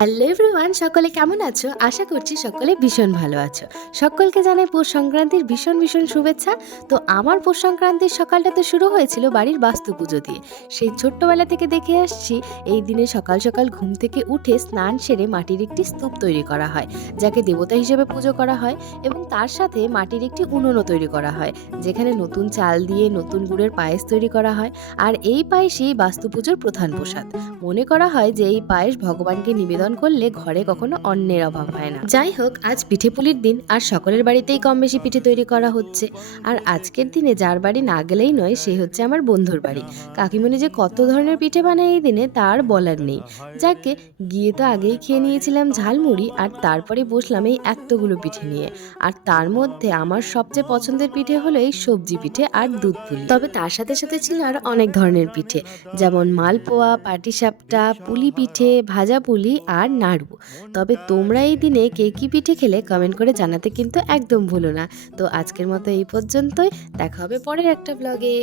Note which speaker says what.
Speaker 1: Hello everyone সকলে কেমন আছো? আশা করছি সকলে ভীষণ ভালো আছো। সকলকে জানাই পৌষ সংক্রান্তির ভীষণ ভীষণ শুভেচ্ছা। তো আমার পৌষ সংক্রান্তির সকালটা তো শুরু হয়েছিল বাড়ির বাস্তু পুজো দিয়ে। সেই ছোট্টবেলা থেকে দেখে আসছি, এই দিনে সকাল সকাল ঘুম থেকে উঠে স্নান সেরে মাটির একটি স্তূপ তৈরি করা হয়, যাকে দেবতা হিসেবে পুজো করা হয় এবং তার সাথে মাটির একটি উনুনও তৈরি করা হয়, যেখানে নতুন চাল দিয়ে নতুন গুড়ের পায়েস তৈরি করা হয়, আর এই পায়েসই বাস্তু পুজোর প্রধান প্রসাদ। মনে করা হয় যে এই পায়েস ভগবানকে নিবেদন করলে ঘরে কখনো অন্যের অভাব হয় না। যাই হোক আজ পিঠে পুলির দিন আর সকলের বাড়িতেই কম বেশি পিঠে তৈরি করা হচ্ছে। আর আজকের দিনে যার বাড়ি না গেলেই নয়, সে হচ্ছে আমার বন্ধুর বাড়ি। কাকিমণি যে কত ধরনের পিঠে বানায় এই দিনে, তার বলার নেই। যাকে গিয়ে তো আগেই খেয়ে নিয়েছিলাম ঝালমুড়ি, আর তারপরে বসলাম এই এতগুলো পিঠে নিয়ে। আর তার মধ্যে আমার সবচেয়ে পছন্দের পিঠে হলো এই সবজি পিঠে আর দুধ পুলি। তবে তার সাথে সাথে ছিল আর অনেক ধরনের পিঠে, যেমন মালপোয়া, পাটিসাপটা, পুলি পিঠে, ভাজা পুলি আর নাড়ু তবে তোমরা এই দিনে কে কী পিঠে খেলে কমেন্ট করে জানাতে কিন্তু একদম ভুলো না। তো আজকের মতো এই পর্যন্তই। দেখা হবে পরের একটা ব্লগে